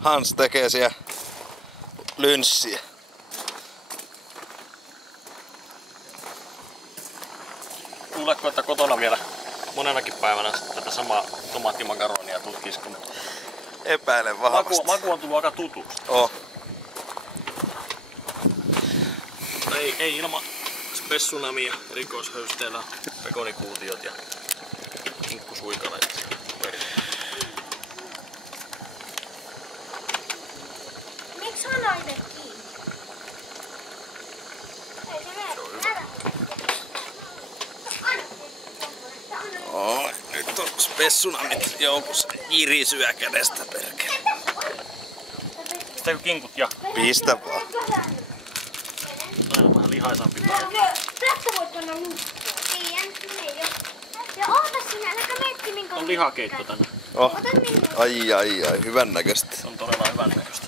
Hans tekee siellä lynssiä. Luuletko, että kotona vielä monenakin päivänä tätä samaa tomaattimakaronia tutkis, kun Epäilen vahvasti. maku on tullut aika tutuksi. Oh. Ei ilman spessunamia, erikoishöysteellä, pekonikuutiot ja kinkkusuikaleet. Miksi on laitettu kiinni? Ei se mene. Oh, nyt on spessunamit joukossa. Jiri syö kädestä perkele. Pistääkö kinkut ja Pistä vaan. aina vähän lihaisampi? Tästä voit panna lukkoon. Ei oo. Ja oota sinä, äläkä miettii minkä... On lihakeitto tänne. Oh. Ota minun. Ai, hyvän näköistä. Se on todella hyvän näköistä.